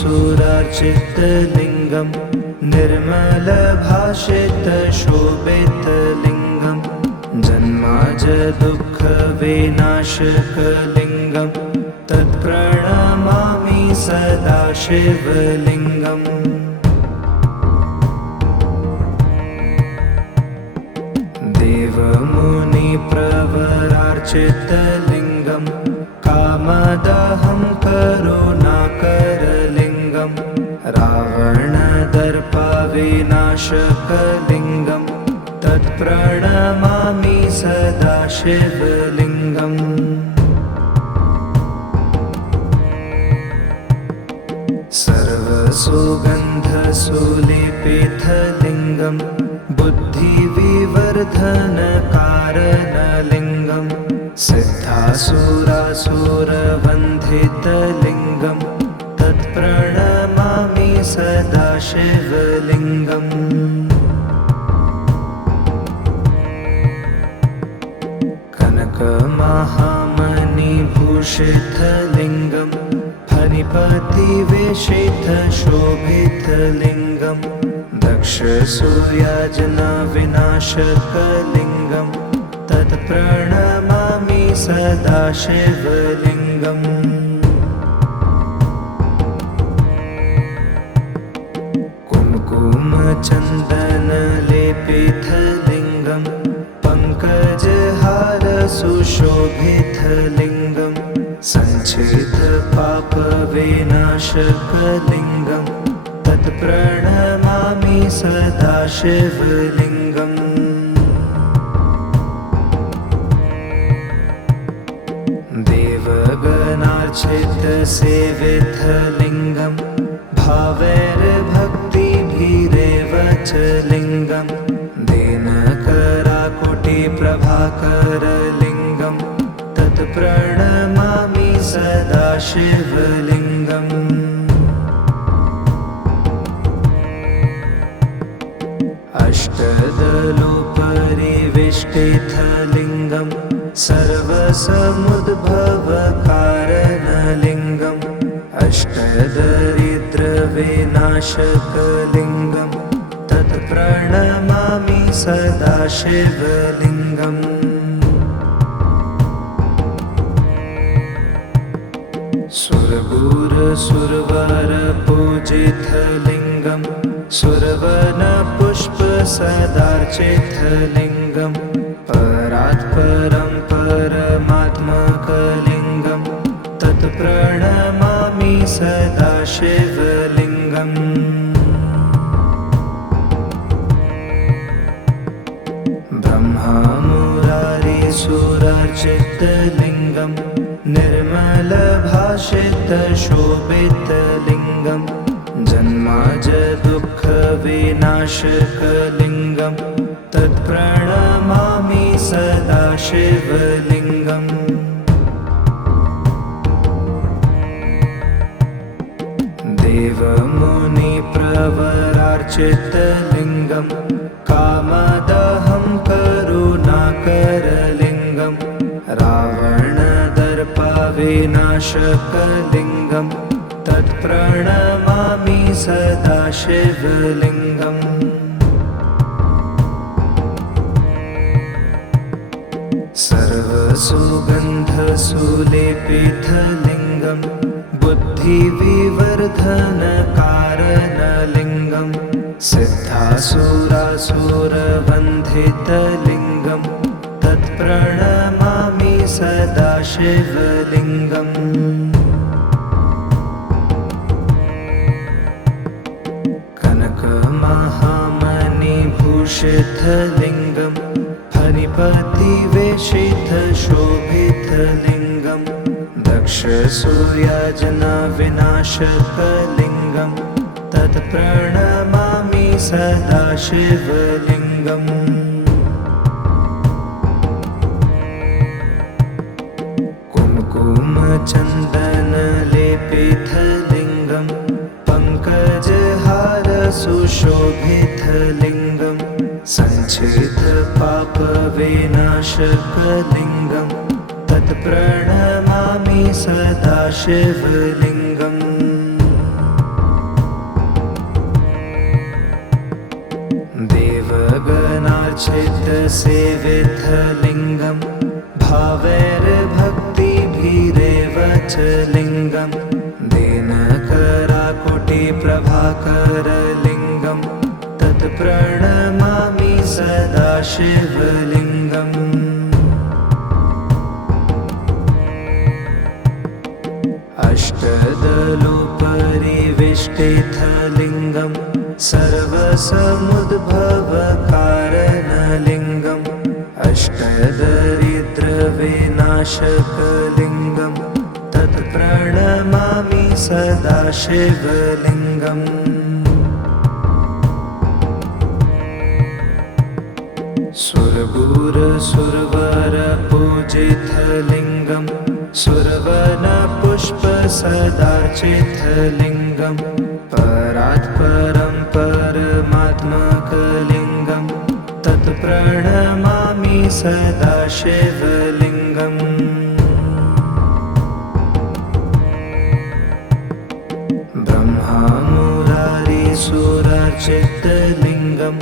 सुरार्चितलिङ्गं निर्मलभाषितशोभितलिङ्गं जन्माज दुःखविनाशकलिङ्गं तत्प्रणमामि सदा शिवलिङ्गम्। देवमुनिप्रवरार्चितलिङ्गं कामदहं करुणाकरलिङ्गं रावणदर्पविनाशकलिङ्गं तत्प्रणमामि सदा शिवलिङ्गम्। सर्वसुगन्धसुलेपितलिङ्गं बुद्धिविवर्धनकारणलिङ्गं सिद्धासुरासुरवन्धितलिङ्गं तत्प्रणमामि सदा शिवलिङ्गम्। कनकमहामणिभूषितलिङ्गं फणिपतिवेशितशोभितलिङ्गं दक्षसूर्याजनविनाशकलिङ्गं तत्प्रणमामि सदा शिवलिङ्गम्। कुङ्कुमचन्दनलेपितलिङ्गं पङ्कजहारसुशोभितलिङ्गं सञ्चितपापविनाशकलिङ्गं तत्प्रणमामि सदा शिवलिङ्गम्। देवगणार्चितसेवितलिङ्गं भावैर्भक्तिभिरेव च लिङ्गं दीनकराकुटिप्रभाकरलिङ्गं तत्प्रणमामि सदा शिवलिङ्गम्। अष्टदलोपरिवेष्टितलिङ्गं सर्वसमुद्भवकारणलिङ्गं अष्टदरिद्रविनाशकलिङ्गं तत्प्रणमामि सदा शिवलिङ्गम्। सुरगुरुसुरवरपूजितलिङ्गं सुरवनपुष्पसदार्चितलिङ्गं परात्परं परमात्मकलिङ्गं तत्प्रणमामि सदा शिवलिङ्गम्। ब्रह्ममुरारिसुरार्चितलिङ्गं निर्मलभाषितशोभितलिङ्गं जन्माज दुःखविनाशकलिङ्गं तत्प्रणमामि सदा शिवलिङ्गम्। देवमुनिप्रवरार्चितलिङ्गं कामदहं करुणाकरलिङ्गं रावणदर्पविनाशकलिङ्गं तत्प्रणमामि सदा शिवलिङ्गम्। सर्वसुगन्धसुलेपितलिङ्गं बुद्धिविवर्धनकारणलिङ्गं सिद्धासुरासुरवन्धितलिङ्गं तत्प्रणमामि सदा शिवलिङ्गम्। कनकमहामणिभूषितलिङ्गं फणिपतिवेशितशोभितलिङ्गं दक्षसूर्याजनविनाशकलिङ्गं तत्प्रणमामि सदा शिवलिङ्गम्। कुङ्कुमचन्दनलेपितलिङ्गं पङ्कजहारसुशोभितलिङ्गं सञ्चितपापविनाशकलिङ्गं तत्प्रणमामि सदा शिवलिङ्गम्। गगनार्चितसेवितलिङ्गं भावैर्भक्तिभिरेव च लिङ्गं दिनकराकुटिप्रभाकरलिङ्गं तत् प्रणमामि सदा शिवलिङ्गम् अष्टदलोपरिवेष्टितलिङ्गं सर्वसमुद्भवकारणलिङ्गम् अष्टदरिद्रविनाशकलिङ्गं तत् प्रणमामि सदा शिवलिङ्गम् सुरगुरुसुरवरपूजितलिङ्गं सुरवनपुष्पसदार्चितलिङ्गं परात्परं परमात्मकलिङ्गं तत् प्रणमामि सदा शिवलिङ्गम् ब्रह्मामुरारिसुरार्चितलिङ्गं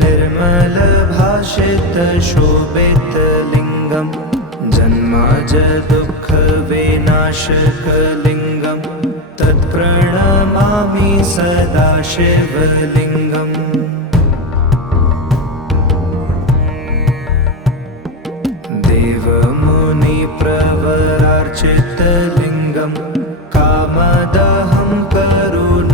निर्मलभाषितशोभितलिङ्गं जन्माजदुःखविनाशकलिङ्गं तत् प्रणमामि सदा शिवलिङ्गम् देवमुनिप्रवरार्चितलिङ्गं कामदहं करुणाकरलिङ्गं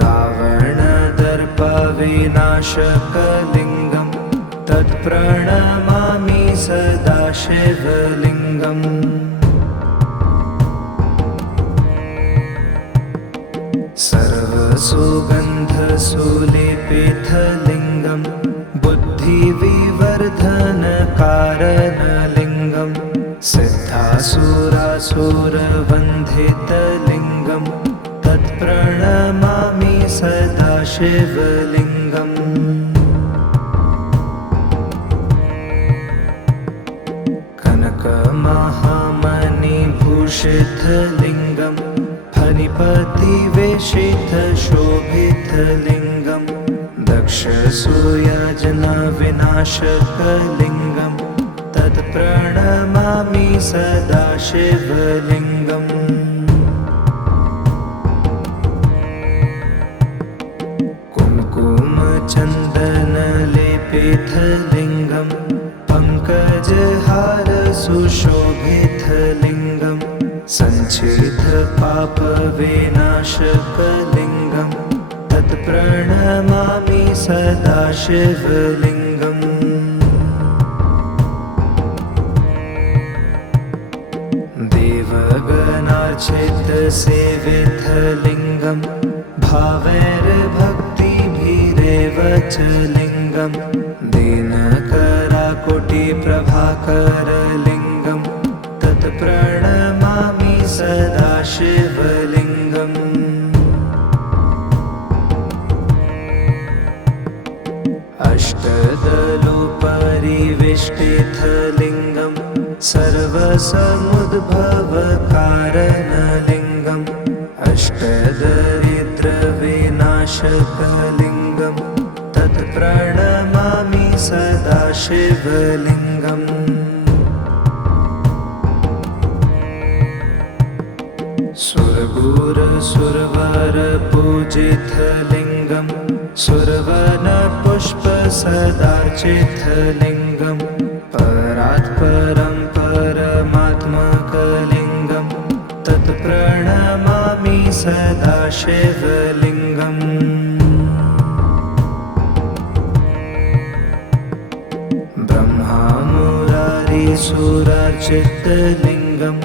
रावणदर्पविनाशकलिङ्गं तत् प्रणमामि सदा शिवलिङ्गम् सर्वसुगन्धसुलेपितलिङ्गं बुद्धिविवर्धनकारणलिङ्गं सिद्धासुरासुरवन्दितलिङ्गं तत् प्रणमामि सदा शिवलिङ्गम् कनकमहामणिभूषितलिङ्गं फणिपतिवेशितशोभितलिङ्गं दक्षसूयाजनविनाशकलिङ्गं तत् प्रणमामि सदा शिवलिङ्गम् कुङ्कुमचन्दनलेपितलिङ्गं पङ्कजहारसुशोभितलिङ्गं सञ्चितपापविनाशकलिङ्गं तत् प्रणमामि सदा शिवलिङ्गम् देवगणार्चितसेवितलिङ्गं भावैर्भक्तिभिरेव च लिङ्गं दिनकराकुटिप्रभाकरलिङ्गं तत् प्रणमामि सदा शिवलिङ्गम् अष्टदलोपरिवेष्टितलिङ्गं सर्वसमुद्भवकारणलिङ्गम् अष्टदरिद्रविनाशकलिङ्गं तत् प्रणमामि सदा शिवलिङ्गम् सुरगुरुसुरवरपूजितलिङ्गं सुरवनपुष्पसदार्चितलिङ्गं परात्परं परमात्मकलिङ्गं तत् प्रणमामि सदा शिवलिङ्गम् ब्रह्मामुरारिसुरार्चितलिङ्गं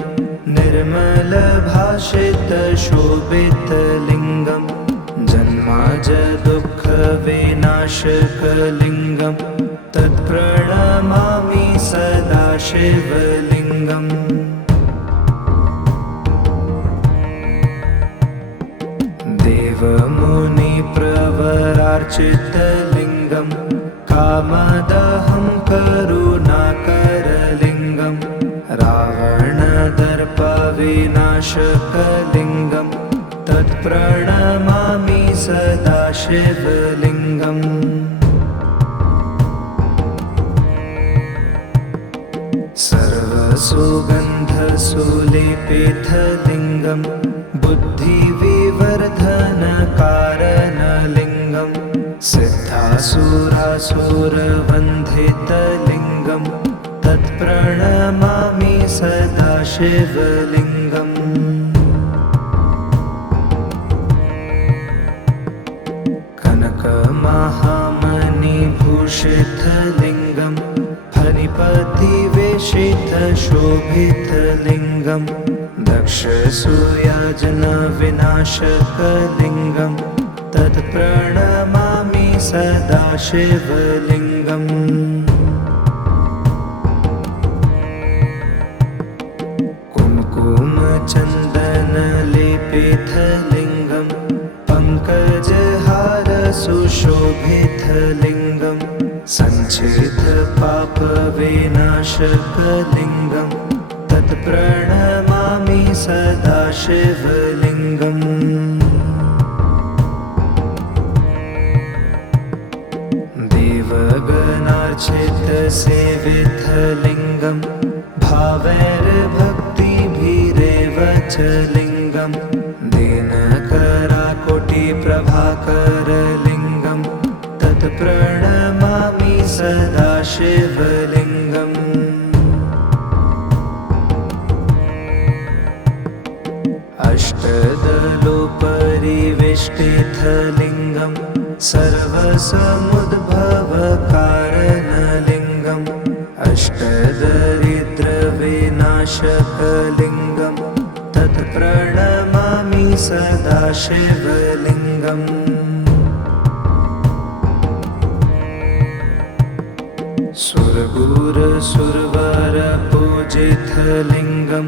निर्मलभाषितशोभितलिङ्गं जन्माजदुःखविनाशकलिङ्गं तत् प्रणमामि सदा शिवलिङ्गम् देवमुनिप्रवरार्चितलिङ्गं कामदहं करुणाकरलिङ्गं रावणदर्पविनाशकलिङ्गं तत् प्रणमामि सदा शिवलिङ्गम् सर्वसुगन्धसुलेपितलिङ्गं बुद्धिविवर्धनकारणलिङ्गं सिद्धासुरासुरवन्धितलिङ्गं तत्प्रणमामि सदा शिवलिङ्गम् कनकमहामणिभूषितलिङ्गं फणिपतिवेशितशोभितलिङ्गं दक्षसूयाजनविनाशकलिङ्गं तत्प्रणमामि सदा शिवलिङ्गम् कुङ्कुमचन्दनलेपितलिङ्गं पङ्कजहारसुशोभितलिङ्गं सञ्चितपापविनाशकलिङ्गं तत्प्रणमामि सदा शिवलिङ्गम् देवगणार्चितसेवितलिङ्गं भावैर्भक्तिभिरेव च लिङ्गं दिनकराकोटिप्रभाकरलिङ्गं तत्प्रणमामि सदा शिवलिङ्गम् अष्टदलोपरिवेष्टितलिङ्गं सर्वसमुद्भवकारणलिङ्गं अष्टदरिद्रविनाशकलिङ्गं तत्प्रणमामि सदा शिवलिङ्गम् सुरगुरुसुरवरपूजितलिङ्गं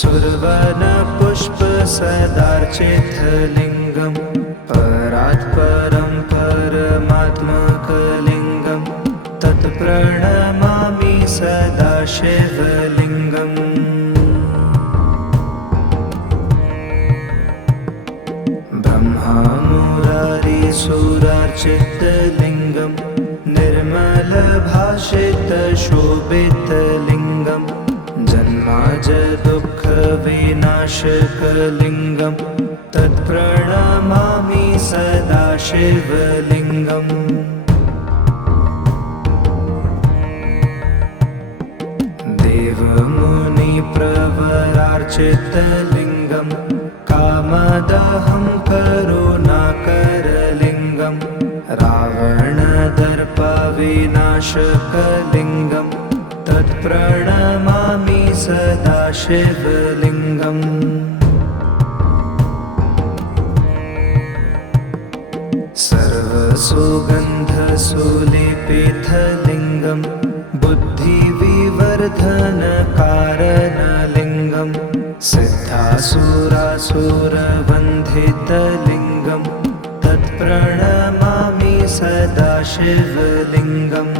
सुरवनपुष्पसदार्चितलिङ्गं परात्परं परमात्मकलिङ्गं तत्प्रणमामि सदा शिवलिङ्गम् ब्रह्मामुरारिसुरार्चितलिङ्गं निर्मलभाषितशोभितलिङ्गं जन्माजदुःखविनाशकलिङ्गं तत्प्रणमामि सदा शिवलिङ्गम् देवमुनिप्रवरार्चितलिङ्गं कामदहं करुणाकरलिङ्गं रावणदर्पविनाशकलिङ्गं तत्प्रणमामि सदा शिवलिङ्गम् सर्वसुगन्धसुलेपितलिङ्गं बुद्धिविवर्धनकारणलिङ्गं सिद्धासुरासुरवन्धितलिङ्गं तत्प्रणमामि सदा शिवलिङ्गम्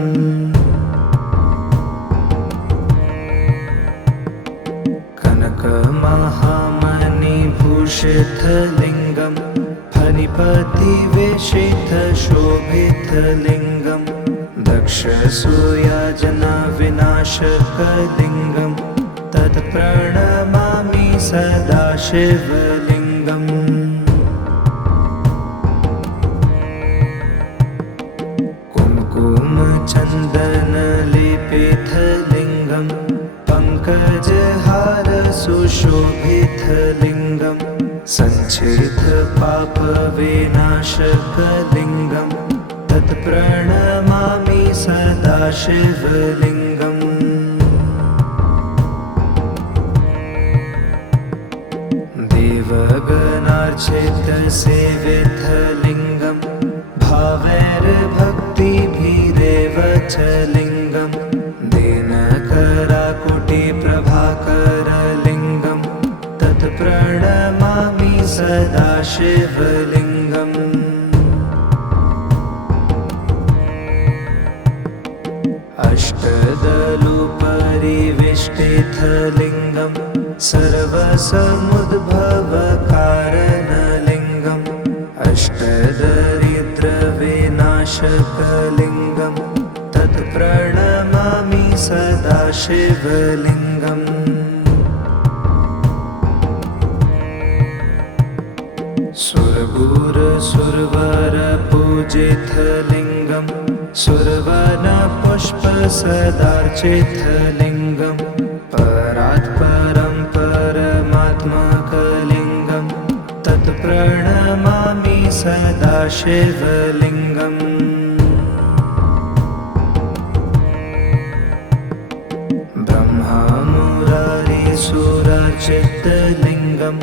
कनकमहामणिभूषितलिङ्गं फणिपतिवेशितशोभितलिङ्गं दक्षसूयाजनविनाशकलिङ्गं तत्प्रणमामि सदा शिवलिङ्गम् कुङ्कुमचन्दनलेपितलिङ्गं पङ्कजहारसुशोभितलिङ्गं सञ्चितपापविनाशकलिङ्गं तत्प्रणमामि सदा शिवलिङ्गम् देवगणार्चितसेवितलिङ्गं भावैर्भक्तिभिरेव च लिङ्गं दिनकराकोटिप्रभाकरलिङ्गं तत्प्रणमामि सदा शिवलिङ्गम् अष्टदलोपरिवेष्टितलिङ्गं सर्वसमुद्भवकारणलिङ्गं अष्टदरिद्रविनाशकलिङ्गं तत्प्रणमामि सदाशिवलिङ्गम् सुरगुरुसुरवरपूजितलिङ्गम् सुरवनपुष्पसदार्चितलिङ्गम् परात् परं परमात्मकलिङ्गम् तत्प्रणमामि सदाशिवलिङ्गम् ब्रह्मामुरारिसुरार्चितलिङ्गम्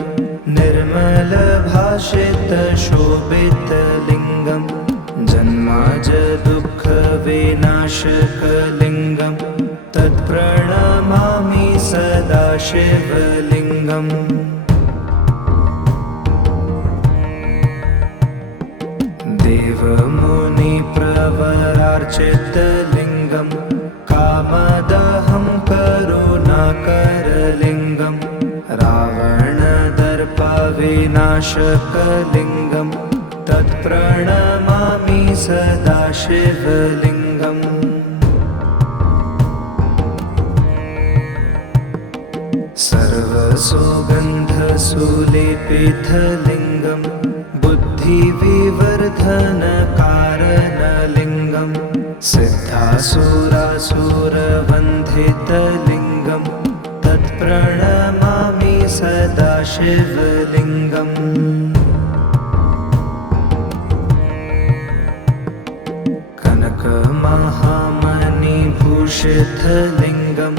निर्मलभाषितशोभितलिङ्गम् जन्माज दुःखविनाशकलिङ्गम् तत्प्रणमामि सदाशिवलिङ्गम् देवमुनिप्रवरार्चितलिङ्गम् कामदहं करुणाकरलिङ्गम् रावणदर्पविनाशकलिङ्गम् तत्प्रणमामि सदाशिवलिङ्गम् सर्वसुगन्धसुलेपितलिङ्गम् बुद्धिविवर्धनकारणलिङ्गम् सिद्धासुरासुरवन्धितलिङ्गम् तत्प्रणमामि सदाशिवलिङ्गम् कनकमहामणिभूषितलिङ्गम्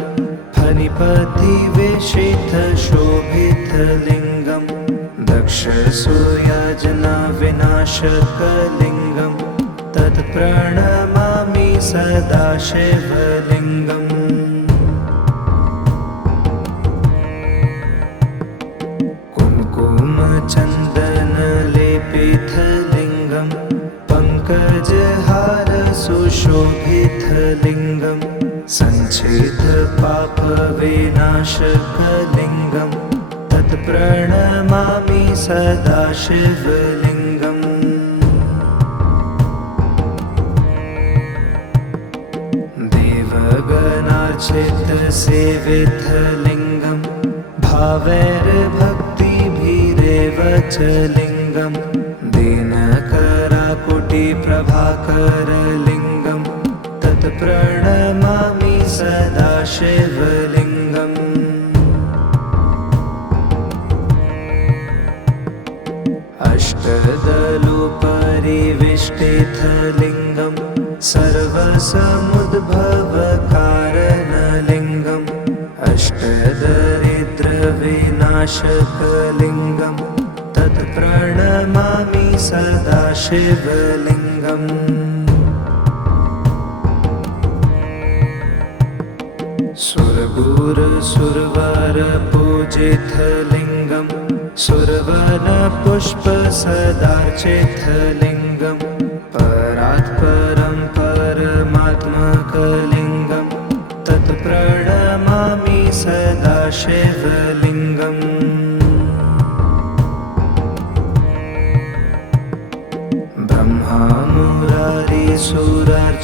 फणिपतिवेशितशोभितलिङ्गम् दक्षसूर्याजनविनाशकलिङ्गम् तत्प्रणमामि सदाशिवलिङ्गम् कुङ्कुमचन्दनलेपितलिङ्गम् पङ्कजहारसुशोभितलिङ्गम् सञ्चितपापविनाशकलिङ्गम् तत्प्रणमामि सदाशिवलिङ्गम् देवगणार्चितसेवितलिङ्गम् भावैर्भक्तिभिरेव च लिङ्गम् दीनकराकुटिप्रभाकरलिङ्गम् तत्प्रणमामि सदाशिवलिङ्गम् अष्टदलोपरिवेष्टितलिङ्गम् सर्वसमुद्भवकारणलिङ्गम् अष्टदरिद्रविनाशकलिङ्गम् तत्प्रणमामि सदाशिवलिङ्गम् सुरगुरुसुरवरपूजितलिङ्गम् सुरवनपुष्पसदार्चितलिङ्गम् परात् परं परमात्मकलिङ्गम् तत्प्रणमामि सदाशिवलिङ्गम्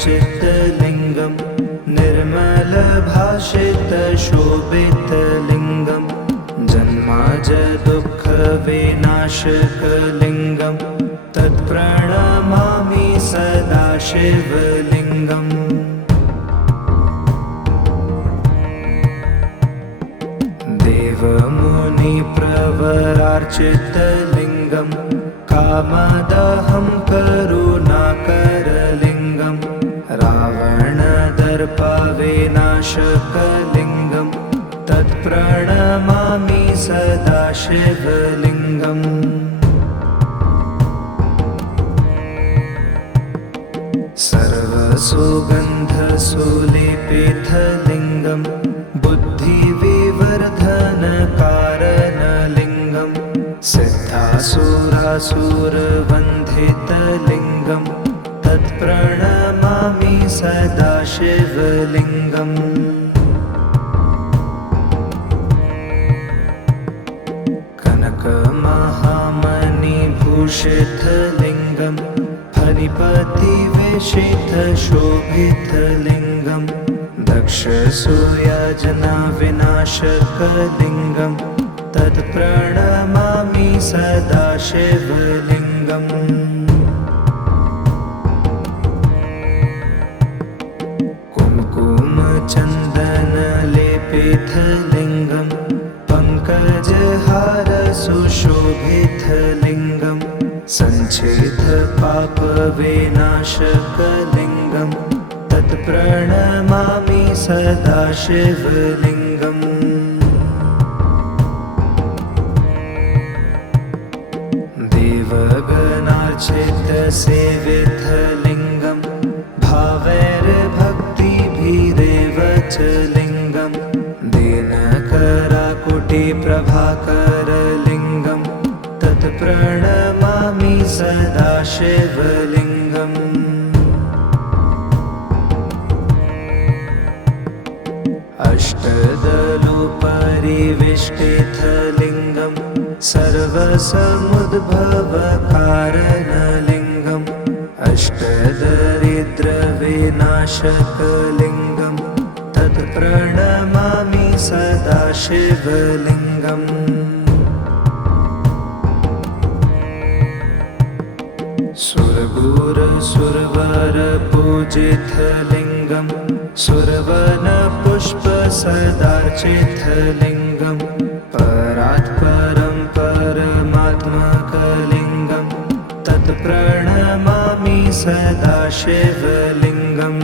ब्रह्मामुरारिसुरार्चितलिङ्गम् निर्मलभाषितशोभितलिङ्गम् जन्माज दुःखविनाशकलिङ्गम् तत्प्रणमामि सदाशिवलिङ्गम् देवमुनिप्रवरार्चितलिङ्गम् कामदहं करुणाकरलिङ्गम् रावणदर्पविनाशकलिङ्गम् तत्प्रणमामि सदाशिवलिङ्गम् सर्वसुगन्धसुलेपितलिङ्गम् बुद्धिविवर्धनकारणलिङ्गम् सिद्धासुरासुरवन्धितलिङ्गम् तत्प्रणमामि सदाशिवलिङ्गम् कनकमहामणिभूषितलिङ्गम् फणिपतिवेशितशोभितलिङ्गम् तक्षसूयाजनाविनाशकलिङ्गं तत्प्रणमामि सदा शिवलिङ्गम् कुङ्कुमचन्दनलेपितलिङ्गं पङ्कजहार सुशोभितलिङ्गं सञ्चितपापविनाशकलिङ्गं तत्प्रणमामि सदा शिवलिङ्गम् देवगणार्चितसेवितलिङ्गं भावैर्भक्तिभिरेव च लिङ्गं दीनकराकुटिप्रभाकरलिङ्गं तत्प्रणमामि सदा शिवलिङ्गम् अष्टदलोपरिवेष्टितलिङ्गं सर्वसमुद्भवकारणलिङ्गम् अष्टदरिद्रविनाशकलिङ्गं तत्प्रणमामि सदा शिवलिङ्गम् सुरगुरुसुरवरपूजितलिङ्गं सुरवनपुष्पसदार्चितलिङ्गं परात्परं परमात्मकलिङ्गं तत्प्रणमामि सदा शिवलिङ्गम्